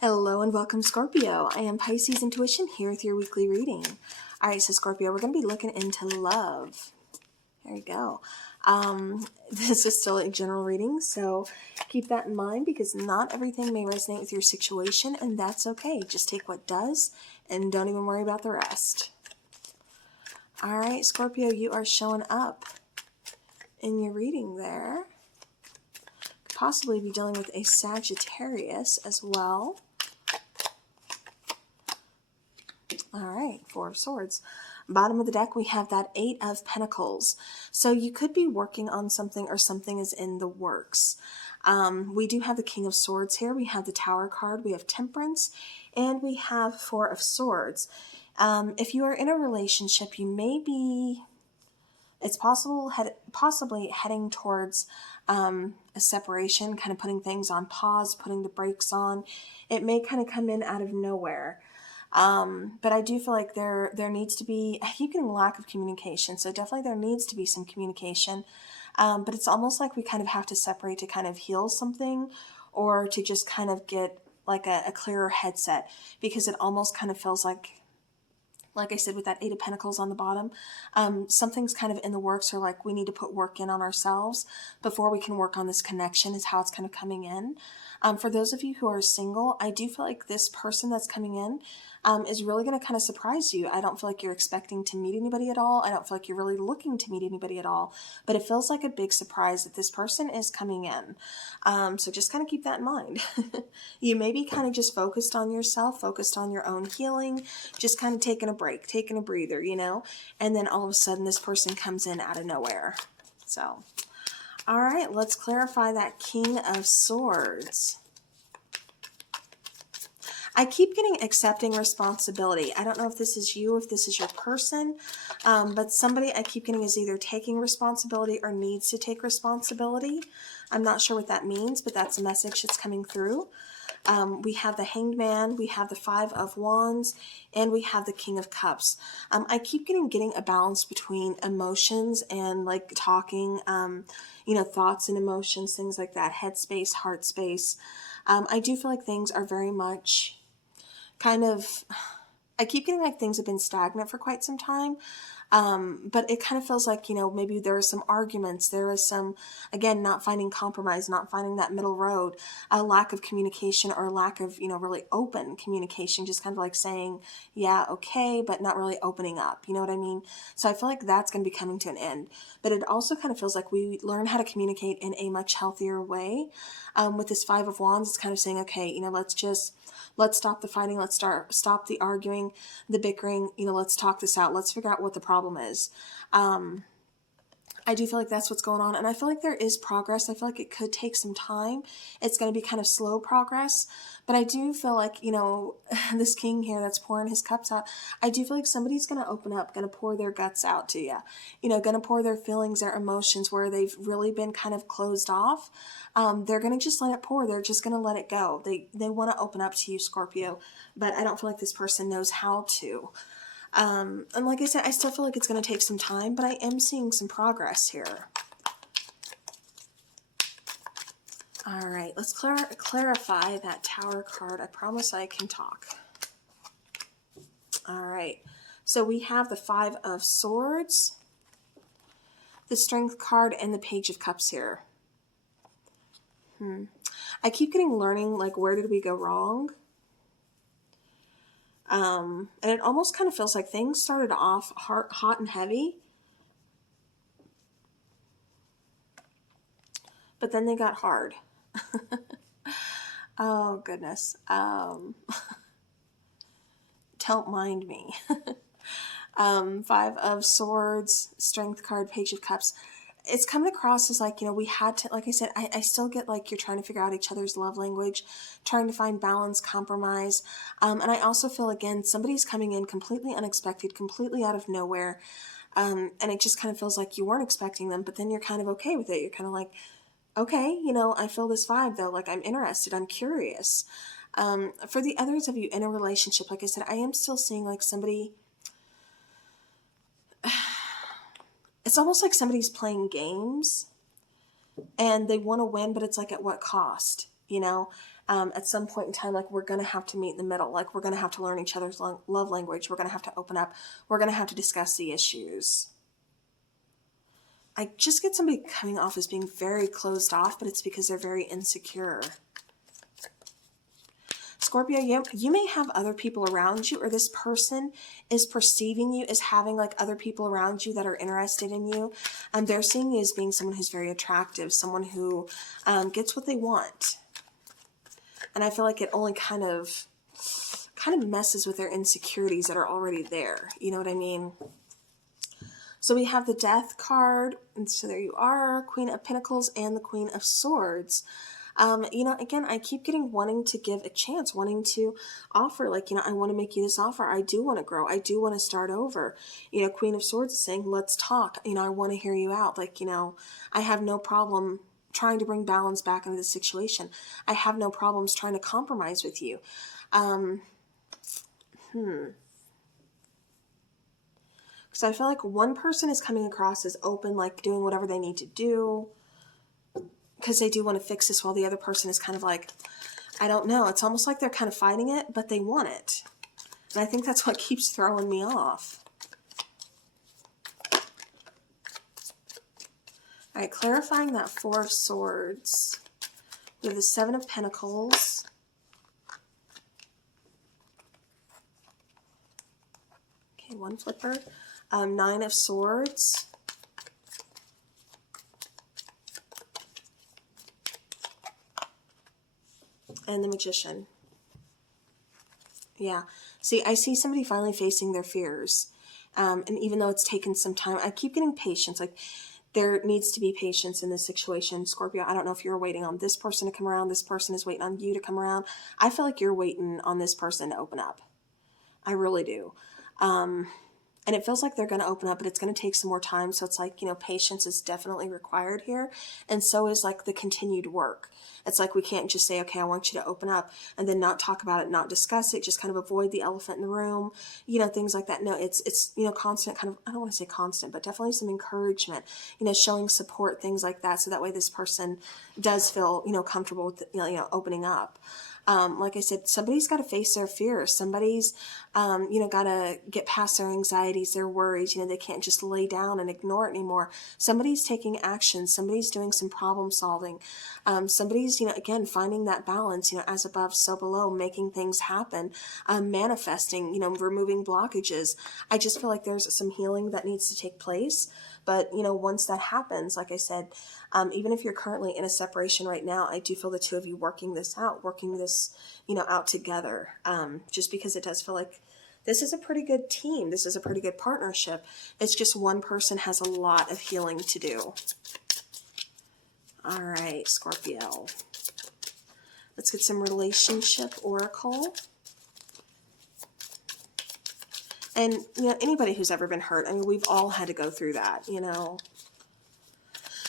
Hello and welcome, Scorpio. I am Pisces Intuition here with your weekly reading. All right, so Scorpio, we're going to be looking into love. There you go. This is still a general reading, so keep that in mind because not everything may resonate with your situation, and that's okay. Just take what does and don't even worry about the rest. All right, Scorpio, you are showing up in your reading there. Could possibly be dealing with a Sagittarius as well. All right, Four of Swords. Bottom of the deck, we have that Eight of Pentacles. So you could be working on something or something is in the works. We do have the King of Swords here. We have the Tower card. We have Temperance. And we have Four of Swords. If you are in a relationship, you may be... It's possibly heading towards a separation, kind of putting things on pause, putting the brakes on. It may kind of come in out of nowhere. But I do feel like there needs to be, I keep getting lack of communication. So definitely there needs to be some communication. But it's almost like we kind of have to separate to kind of heal something or to just kind of get like a clearer headset, because it almost kind of feels like I said, with that Eight of Pentacles on the bottom, something's kind of in the works, or like we need to put work in on ourselves before we can work on this connection is how it's kind of coming in. For those of you who are single, I do feel like this person that's coming in is really going to kind of surprise you. I don't feel like you're expecting to meet anybody at all. I don't feel like you're really looking to meet anybody at all, but it feels like a big surprise that this person is coming in. So just kind of keep that in mind. You may be kind of just focused on yourself, focused on your own healing, just kind of taking a break, taking a breather, you know, and then all of a sudden this person comes in out of nowhere. So, all right, let's clarify that King of Swords. I keep getting accepting responsibility. I don't know if this is you, if this is your person, but somebody I keep getting is either taking responsibility or needs to take responsibility. I'm not sure what that means, but that's a message that's coming through. We have the Hanged Man, we have the Five of Wands, and we have the King of Cups. I keep getting a balance between emotions and like talking, you know, thoughts and emotions, things like that, head space, heart space. I do feel like things are very much kind of, I keep getting like things have been stagnant for quite some time. But it kind of feels like, you know, maybe there are some arguments, there is some, again, not finding compromise, not finding that middle road, a lack of communication or lack of, you know, really open communication, just kind of like saying, yeah, okay, but not really opening up, you know what I mean? So I feel like that's going to be coming to an end, but it also kind of feels like we learn how to communicate in a much healthier way. With this Five of Wands, it's kind of saying, okay, you know, let's stop the fighting. Let's stop the arguing, the bickering. You know, let's talk this out. Let's figure out what the problem is. I do feel like that's what's going on. And I feel like there is progress. I feel like it could take some time. It's going to be kind of slow progress. But I do feel like, you know, this king here that's pouring his cups out, I do feel like somebody's going to open up, going to pour their guts out to you. You know, going to pour their feelings, their emotions where they've really been kind of closed off. They're going to just let it pour. They're just going to let it go. They want to open up to you, Scorpio. But I don't feel like this person knows how to. And like I said, I still feel like it's going to take some time, but I am seeing some progress here. All right, let's clarify that Tower card. I promise I can talk. All right, so we have the Five of Swords, the Strength card, and the Page of Cups here. I keep getting learning, like, where did we go wrong? And it almost kind of feels like things started off hot and heavy, but then they got hard. Oh, goodness. Don't mind me. Five of Swords, Strength card, Page of Cups. It's coming across as like, you know, we had to, like I said, I still get like you're trying to figure out each other's love language, trying to find balance, compromise. And I also feel, again, somebody's coming in completely unexpected, completely out of nowhere. And it just kind of feels like you weren't expecting them, but then you're kind of okay with it. You're kind of like, okay, you know, I feel this vibe though. Like, I'm interested, I'm curious. For the others of you in a relationship, like I said, I am still seeing like somebody, it's almost like somebody's playing games and they want to win, but it's like at what cost, you know? at some point in time, like we're going to have to meet in the middle. Like we're going to have to learn each other's love language. We're going to have to open up. We're going to have to discuss the issues. I just get somebody coming off as being very closed off, but it's because they're very insecure. Scorpio, you may have other people around you, or this person is perceiving you as having like other people around you that are interested in you. And they're seeing you as being someone who's very attractive, someone who gets what they want. And I feel like it only kind of messes with their insecurities that are already there. You know what I mean? So we have the Death card, and so there you are, Queen of Pentacles and the Queen of Swords. You know, again, I keep getting wanting to give a chance, wanting to offer, like, you know, I want to make you this offer. I do want to grow. I do want to start over. You know, Queen of Swords is saying, let's talk. You know, I want to hear you out. Like, you know, I have no problem trying to bring balance back into the situation. I have no problems trying to compromise with you. Because I feel like one person is coming across as open, like doing whatever they need to do, because they do want to fix this, while the other person is kind of like, I don't know. It's almost like they're kind of fighting it, but they want it. And I think that's what keeps throwing me off. All right, clarifying that Four of Swords. We have the Seven of Pentacles. Okay, one flipper. Nine of Swords. And the Magician. Yeah. See, I see somebody finally facing their fears. And even though it's taken some time, I keep getting patience. Like, there needs to be patience in this situation. Scorpio, I don't know if you're waiting on this person to come around. This person is waiting on you to come around. I feel like you're waiting on this person to open up. I really do. And it feels like they're going to open up, but it's going to take some more time. So it's like, you know, patience is definitely required here. And so is like the continued work. It's like we can't just say, okay, I want you to open up and then not talk about it, not discuss it, just kind of avoid the elephant in the room, you know, things like that. No, it's, you know, constant kind of, I don't want to say constant, but definitely some encouragement, you know, showing support, things like that. So that way this person does feel, you know, comfortable with, you know, opening up. Like I said, somebody's got to face their fears. Somebody's, you know, got to get past their anxieties, their worries. You know, they can't just lay down and ignore it anymore. Somebody's taking action. Somebody's doing some problem solving. Somebody's, you know, again, finding that balance, you know, as above, so below, making things happen, manifesting, you know, removing blockages. I just feel like there's some healing that needs to take place. But, you know, once that happens, like I said, even if you're currently in a separation right now, I do feel the two of you working this out, working this, you know, out together, just because it does feel like this is a pretty good team. This is a pretty good partnership. It's just one person has a lot of healing to do. All right, Scorpio. Let's get some relationship oracle. And, you know, anybody who's ever been hurt, I mean, we've all had to go through that, you know.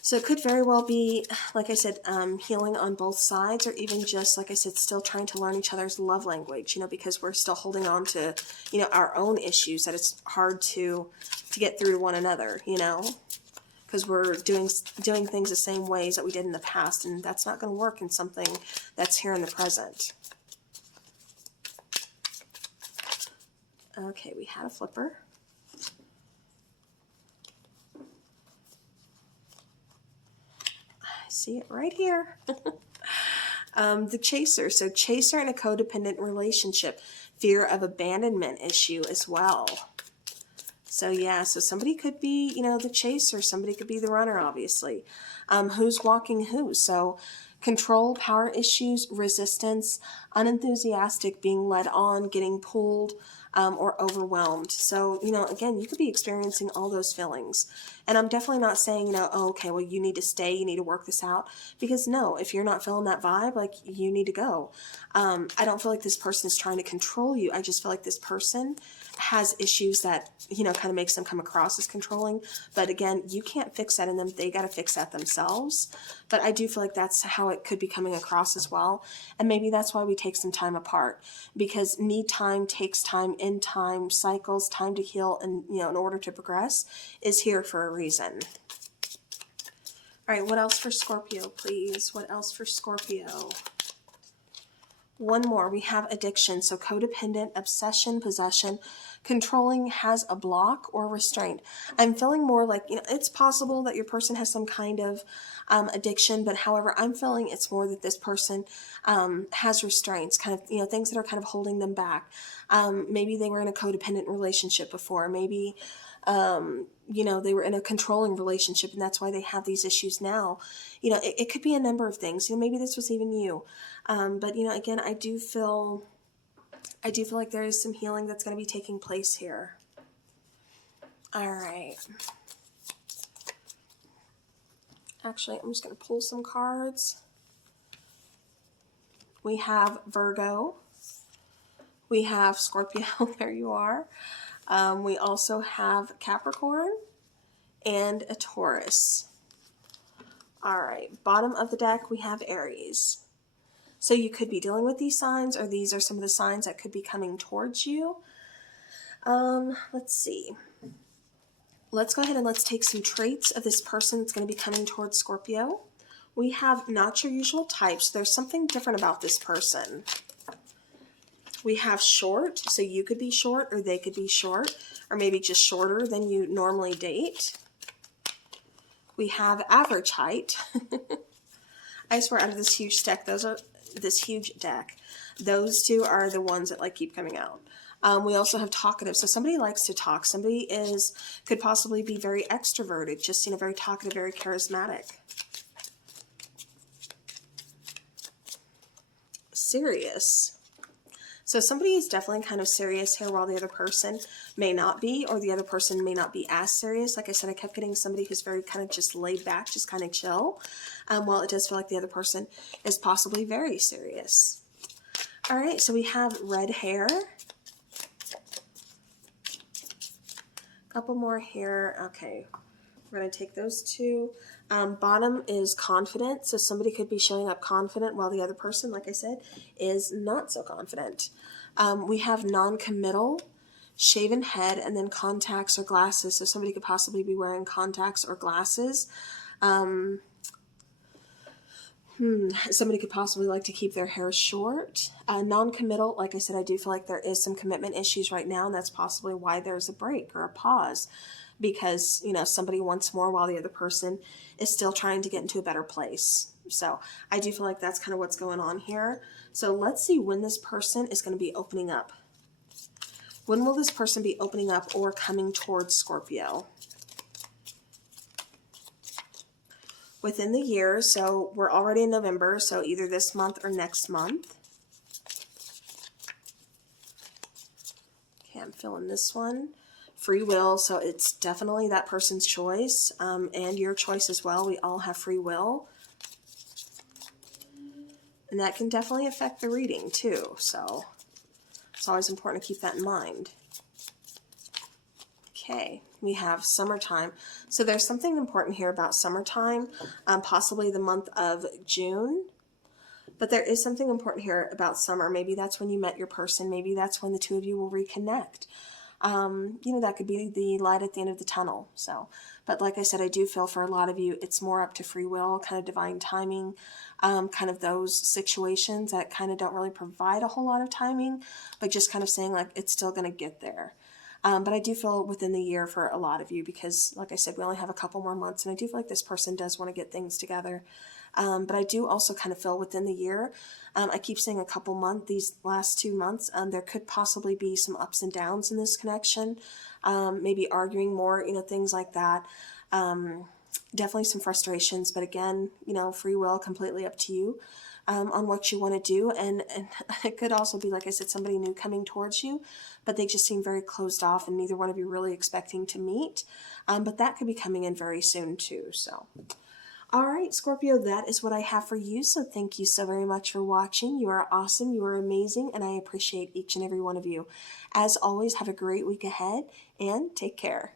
So it could very well be, like I said, healing on both sides, or even just, like I said, still trying to learn each other's love language, you know, because we're still holding on to, you know, our own issues that it's hard to get through to one another, you know, because we're doing things the same ways that we did in the past, and that's not going to work in something that's here in the present. Okay, we had a flipper. I see it right here. The Chaser. So Chaser in a codependent relationship. Fear of abandonment issue as well. So yeah, so somebody could be, you know, the Chaser. Somebody could be the runner, obviously. Who's walking who? So control, power issues, resistance, unenthusiastic, being led on, getting pulled, or overwhelmed. So, you know, again, you could be experiencing all those feelings. And I'm definitely not saying, you know, oh, okay, well, you need to stay, you need to work this out. Because no, if you're not feeling that vibe, like, you need to go. I don't feel like this person is trying to control you. I just feel like this person has issues that, you know, kind of makes them come across as controlling. But again, you can't fix that in them. They got to fix that themselves. But I do feel like that's how it could be coming across as well. And maybe that's why we take some time apart, because need time takes time, in time, cycles, time to heal, and, you know, in order to progress is here for a reason. All right, what else for Scorpio, please? What else for Scorpio? One more, we have addiction. So codependent, obsession, possession, controlling, has a block or restraint. I'm feeling more like, it's possible that your person has some kind of addiction, but however, I'm feeling it's more that this person has restraints, kind of, things that are kind of holding them back. Maybe they were in a codependent relationship before. Maybe, they were in a controlling relationship and that's why they have these issues now. It could be a number of things. Maybe this was even you. But again, I do feel like there is some healing that's going to be taking place here. All right. Actually, I'm just going to pull some cards. We have Virgo. We have Scorpio. There you are. We also have Capricorn and a Taurus. All right. Bottom of the deck, we have Aries. So you could be dealing with these signs, or these are some of the signs that could be coming towards you. Let's see. Let's go ahead and let's take some traits of this person that's going to be coming towards Scorpio. We have not your usual types. There's something different about this person. We have short, so you could be short or they could be short, or maybe just shorter than you normally date. We have average height. I swear, out of this huge deck, those two are the ones that keep coming out. We also have talkative, so somebody likes to talk. Somebody could possibly be very extroverted, just very talkative, very charismatic. Serious. So somebody is definitely kind of serious here while the other person may not be, or the other person may not be as serious. Like I said, I kept getting somebody who's very kind of just laid back, just kind of chill. While it does feel like the other person is possibly very serious. All right, so we have red hair. Couple more here. Okay, we're going to take those two. Bottom is confident, so somebody could be showing up confident while the other person, like I said, is not so confident. We have non-committal, shaven head, and then contacts or glasses, so somebody could possibly be wearing contacts or glasses. Somebody could possibly like to keep their hair short. Non-committal, like I said, I do feel like there is some commitment issues right now, and that's possibly why there's a break or a pause, because somebody wants more while the other person is still trying to get into a better place. So I do feel like that's kind of what's going on here. So let's see when this person is going to be opening up. When will this person be opening up or coming towards Scorpio? Within the year, so we're already in November, so either this month or next month. Okay, I'm feeling this one. Free will, so it's definitely that person's choice, and your choice as well. We all have free will. And that can definitely affect the reading too, so it's always important to keep that in mind. Okay, we have summertime. So there's something important here about summertime, possibly the month of June. But there is something important here about summer. Maybe that's when you met your person. Maybe that's when the two of you will reconnect. That could be the light at the end of the tunnel. So, but like I said, I do feel for a lot of you, it's more up to free will, kind of divine timing, kind of those situations that kind of don't really provide a whole lot of timing, but just kind of saying like, it's still going to get there. But I do feel within the year for a lot of you because, like I said, we only have a couple more months, and I do feel like this person does want to get things together. But I do also kind of feel within the year, I keep saying a couple months, these last 2 months, there could possibly be some ups and downs in this connection, maybe arguing more, things like that. Definitely some frustrations, but again, free will, completely up to you. On what you want to do, and it could also be, like I said, somebody new coming towards you, but they just seem very closed off and neither one of you really expecting to meet, but that could be coming in very soon too. So all right, Scorpio, that is what I have for you, so thank you so very much for watching. You are awesome, you are amazing, and I appreciate each and every one of you. As always, have a great week ahead and take care.